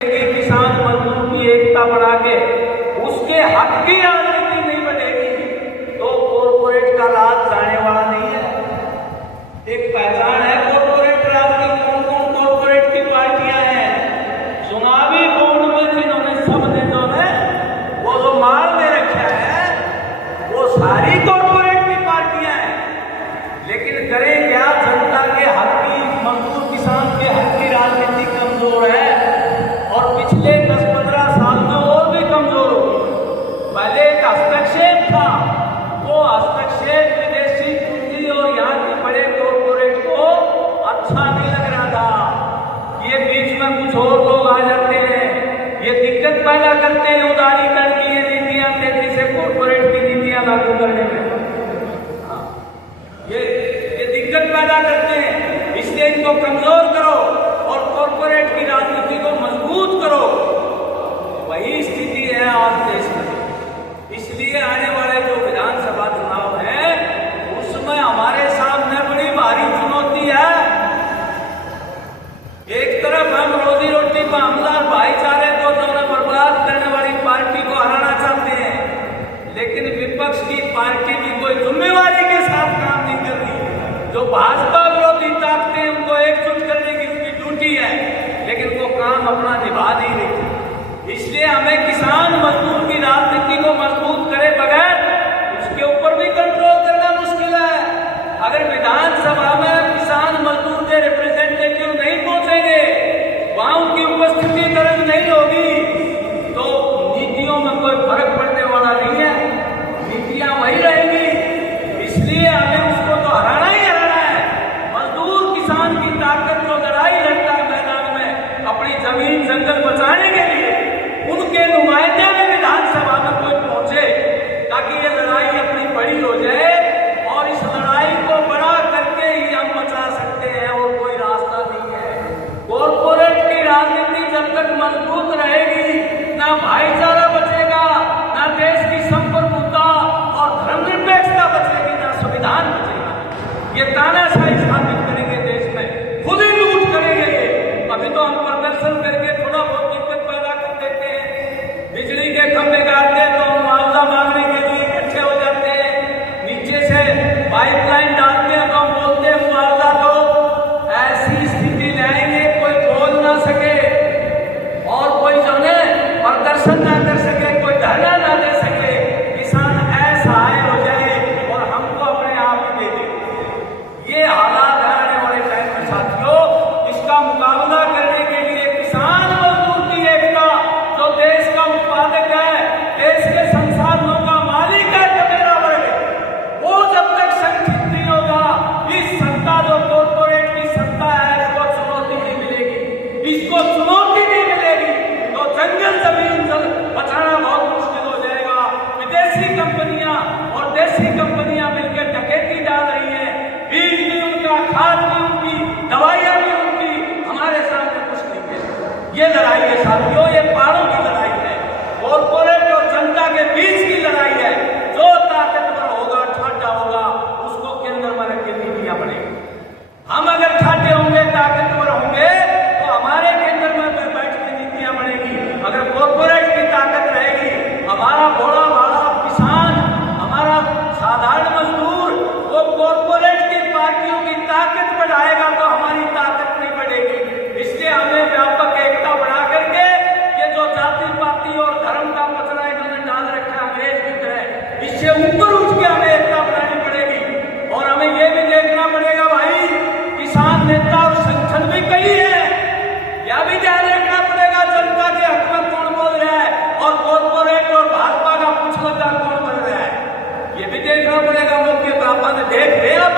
किसान मजदूर की एकता बढ़ा के उसके हक की राजनीति नहीं बनेगी तो कॉर्पोरेट का राज जाने वाला नहीं है। एक पहचान है कॉर्पोरेट राज की। कौन कौन कॉर्पोरेट की पार्टियां हैं? चुनावी बॉन्ड में जिन्होंने सब नेताओं ने वो जो माल दे रखा है वो सारी कॉर्पोरेट की पार्टियां हैं। लेकिन करें क्या? जनता के हक की, मजदूर किसान के हक की राजनीति कमजोर है और पिछले 10-15 साल में और भी कमजोर हो गई। पहले एक हस्तक्षेप था, वो हस्तक्षेप विदेशी पूंजी और यहाँ के बड़े कॉर्पोरेट को अच्छा नहीं लग रहा था। ये बीच में कुछ और लोग आ जाते हैं, ये दिक्कत पैदा करते हैं उदारीकरण की ये नीतियां, तेजी से कॉर्पोरेट की नीतियां लागू करने में ये दिक्कत पैदा करते हैं। इसलिए इनको कमजोर करो और कॉर्पोरेट की राजनीति को मजबूत करो। वही स्थिति है आज देश में। इसलिए आने वाले जो विधानसभा चुनाव है उसमें हमारे सामने बड़ी भारी चुनौती है। एक तरफ हम रोजी रोटी पर हमदार भाईचारे को दोनों बर्बाद करने वाली पार्टी को हराना चाहते हैं, लेकिन विपक्ष की पार्टी भी कोई जिम्मेवारी के साथ काम नहीं कर रही। जो भाजपा विरोधी ताकतें उनको एकजुट करने की उसकी ड्यूटी है, लेकिन वो काम अपना निभा नहीं रही। इसलिए हमें किसान मजदूर की राजनीति को मजबूत करे बगैर उसके ऊपर भी कंट्रोल करना मुश्किल है। अगर विधानसभा में किसान मजदूर के रिप्रेजेंटेटिव नहीं पहुंचेंगे, वहां उनकी उपस्थिति दर्ज नहीं होगी, तो नीतियों में कोई फर्क पड़ने वाला नहीं है, नीतियां वही रहेंगी। इसलिए हमें उसको तो हराना ही हराना है। मजदूर किसान की ताकत जो लड़ाई लड़ता है मैदान में अपनी जमीन जंगल बचाने के लिए, उनके नुमाइंदे भी विधानसभा में कोई पहुंचे ताकि ये लड़ाई अपनी बड़ी हो जाए। और इस लड़ाई को बड़ा करके ही हम बचा सकते हैं और कोई रास्ता नहीं है। कॉर्पोरेट की राजनीति जब तक मजबूत रहेगी ना भाईचारा बचेगा, ना देश की संप्रभुता और धर्मनिरपेक्षता बचेगी, ना संविधान बचेगा। ये तानाशाही स्थापित करेंगे देश में, खुद ही लूट करेंगे ये। अभी तो हम प्रदर्शन करके थोड़ा बहुत दिक्कत पैदा कर देते हैं, बिजली के खंभे गाड़ते हैं तो मुआवजा मांगने के लिए इकट्ठे हो जाते हैं, नीचे से पाइपलाइन डालते हैं तो हम बोलते हैं मुआवजा दो। ऐसी स्थिति लाएंगे कोई बोल ना सके और कोई जो है प्रदर्शन ना कर सके, कोई धरना ना दे सके, किसान असहाय हो जाए और हमको अपने आप ही दे दे। ये हालात आने वाले टाइम में साथियों, इसका मुकाबला करने के लिए किसान मजदूर की एकता, जो देश का उत्पादक है, देश के संसाधनों का मालिक है, कमेरा वर्ग, वो जब तक संगठित नहीं होगा, इस सत्ता जो कॉर्पोरेट की सत्ता है इसको चुनौती नहीं मिलेगी। इसको चुनौती नहीं मिलेगी तो जंगल जमीन बचाना बहुत मुश्किल हो जाएगा। विदेशी कंपनियां और देशी कंपनियां मिलकर डकैती डाल रही है, बीज भी उनका, खाद भी उनकी, दवाइयां भी उनकी, हमारे सामने कुछ नहीं है। ये लड़ाई है साथियों, ये पहाड़ों की लड़ाई है, कॉर्पोरेट और जनता के बीच की लड़ाई है। जो ताकतवर होगा, ठाटा होगा, उसको केंद्र में रख के नीतियां बनेगी। हम अगर ठाटे होंगे, ताकतवर होंगे तो हमारे केंद्र में बैठ के नीतियां बनेगी। अगर कॉर्पोरेट की ताकत रहेगी, हमारा भोला भाला किसान, हमारा साधारण मजदूर, वो कॉर्पोरेट की पार्टियों की ताकत बढ़ाएगा तो हमारी ताकत नहीं बढ़ेगी। इसलिए हमें व्यापक एकता बढ़ा करके ये जो जाति पाति और धर्म का कचरा इन्होंने डाल रखा अंग्रेज की तरह, इससे ऊपर उठ के हमें एकता बनानी पड़ेगी। और हमें ये भी देखना पड़ेगा भाई, किसान नेता और संगठन भी कई है, यह भी ध्यान रखना पड़ेगा जनता के हक में कौन बोल रहा है और कॉर्पोरेट और भाजपा का कुछ मुद्दा कौन बन रहा है, ये भी देखना पड़ेगा। मौके पर आपने देख लिया